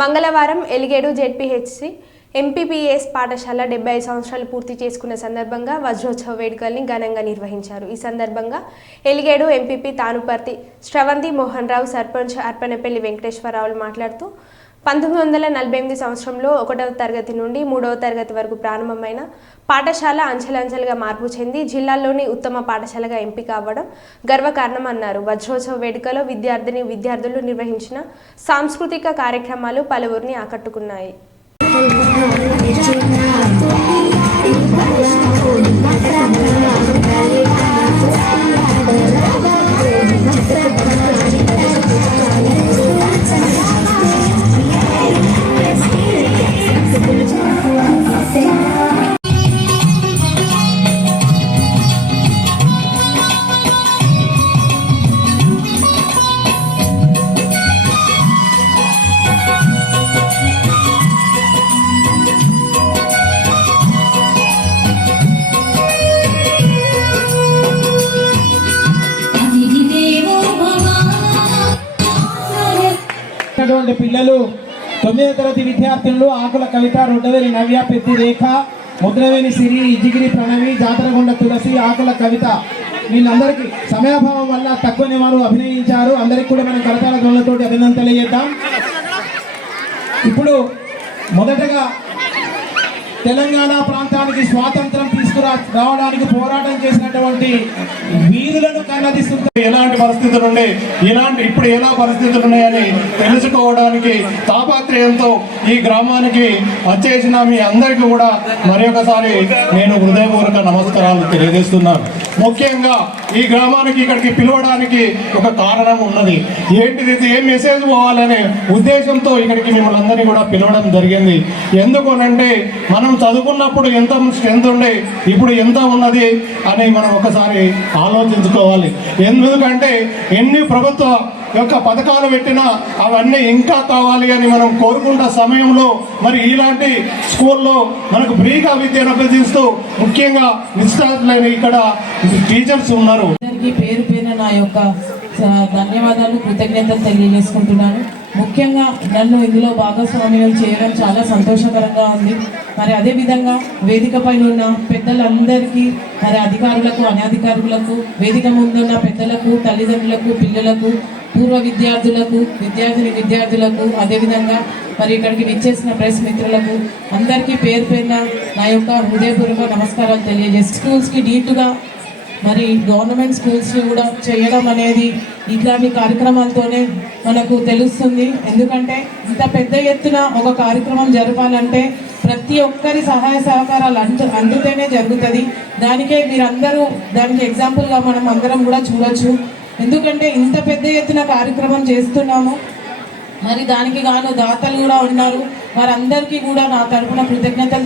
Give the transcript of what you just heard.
మంగళవారం ఎలిగేడు జెడ్పీహెచ్సి ఎంపీపీఎస్ పాఠశాల డెబ్బై ఐదు సంవత్సరాలు పూర్తి చేసుకున్న సందర్భంగా వజ్రోత్సవ వేడుకల్ని ఘనంగా నిర్వహించారు. ఈ సందర్భంగా ఎలిగేడు ఎంపీపీ తానుపర్తి శ్రవంతి మోహన్ రావు సర్పంచ్ అర్పణపల్లి వెంకటేశ్వరరావులు మాట్లాడుతూ పంతొమ్మిది వందల నలభై ఎనిమిది సంవత్సరంలో ఒకటవ తరగతి నుండి మూడవ తరగతి వరకు ప్రారంభమైన పాఠశాల అంచెలంచెలుగా మార్పు చెంది జిల్లాలోని ఉత్తమ పాఠశాలగా ఎంపిక అవ్వడం గర్వకారణం అన్నారు వజ్రోత్సవ వేడుకలో విద్యార్థిని విద్యార్థులు నిర్వహించిన సాంస్కృతిక కార్యక్రమాలు పలువురిని ఆకట్టుకున్నాయి. ఉన్నటువంటి పిల్లలు తొమ్మిదో తరగతి విద్యార్థులు ఆకుల కవిత రొడ్డవేలి నవ్య పెద్ది రేఖ ముద్రవేణి సిరి ఇజిగిరి ప్రణవి జాతరగొండ తులసి ఆకుల కవిత. వీళ్ళందరికీ సమయాభావం వల్ల తక్కువని వారు అభినయించారు. అందరికి కూడా మనం కరతాల ధ్వనులతో అభినందన తెలియజేద్దాం. ఇప్పుడు మొదటగా తెలంగాణ ప్రాంతానికి స్వాతంత్రం రావడానికి పోరాటం చేసినటువంటి వీరులను కన్నదిస్తుంది ఎలాంటి పరిస్థితులు ఉన్నాయి ఇలాంటి ఇప్పుడు ఎలా పరిస్థితులు ఉన్నాయని తెలుసుకోవడానికి తాపాత్రయంతో ఈ గ్రామానికి వచ్చేసిన మీ అందరికీ కూడా మరి ఒకసారి నేను హృదయపూర్వక నమస్కారాలు తెలియజేస్తున్నాను. ముఖ్యంగా ఈ గ్రామానికి ఇక్కడికి పిలవడానికి ఒక కారణం ఉన్నది. ఏంటిది ఇది? ఏం మెసేజ్ పోవాలనే ఉద్దేశంతో ఇక్కడికి మిమ్మల్ని అందరినీ కూడా పిలవడం జరిగింది. ఎందుకనంటే మనం చదువుకున్నప్పుడు ఎంత స్ట్రెంత్ ఉండే ఇప్పుడు ఎంత ఉన్నది అని మనం ఒకసారి ఆలోచించుకోవాలి. ఎందుకంటే ఎన్ని ప్రభుత్వ యొక్క పథకాలు పెట్టినా అవన్నీ ఇంకా కావాలి అని మనం కోరుకుంటున్న సమయంలో మరి ఇలాంటి స్కూల్లో మనకు ఫ్రీగా విద్యను అభ్యసిస్తూ ముఖ్యంగా నిష్ఠాతులైన ఇక్కడ టీచర్స్ ఉన్నారు. అందరికీ పేరు నా యొక్క ధన్యవాదాలు కృతజ్ఞతలు తెలియజేసుకుంటున్నాను. ముఖ్యంగా నన్ను ఇందులో భాగస్వామ్యం చేయడం చాలా సంతోషకరంగా ఉంది. మరి అదేవిధంగా వేదిక పైన ఉన్న పెద్దలందరికీ మరి అధికారులకు అనధికారులకు వేదిక ముందున్న పెద్దలకు తల్లిదండ్రులకు పిల్లలకు పూర్వ విద్యార్థులకు విద్యార్థిని విద్యార్థులకు అదేవిధంగా మరి ఇక్కడికి విచ్చేసిన ప్రెస్ మిత్రులకు అందరికీ పేరు పేరున నా యొక్క హృదయపూర్వక నమస్కారాలు తెలియజేసి స్కూల్స్కి నీట్గా మరి గవర్నమెంట్ స్కూల్స్ కూడా చేయడం అనేది ఇట్లాంటి కార్యక్రమాలతోనే మనకు తెలుస్తుంది. ఎందుకంటే ఇంత పెద్ద ఎత్తున ఒక కార్యక్రమం జరపాలంటే ప్రతి ఒక్కరి సహాయ సహకారాలు అందు అందుతేనే జరుగుతుంది. దానికే మీరందరూ దానికి ఎగ్జాంపుల్గా మనం అందరం కూడా చూడొచ్చు. ఎందుకంటే ఇంత పెద్ద ఎత్తున కార్యక్రమం చేస్తున్నాము. మరి దానికి గాను దాతలు కూడా ఉన్నారు. వారందరికీ కూడా నా తరపున కృతజ్ఞతలు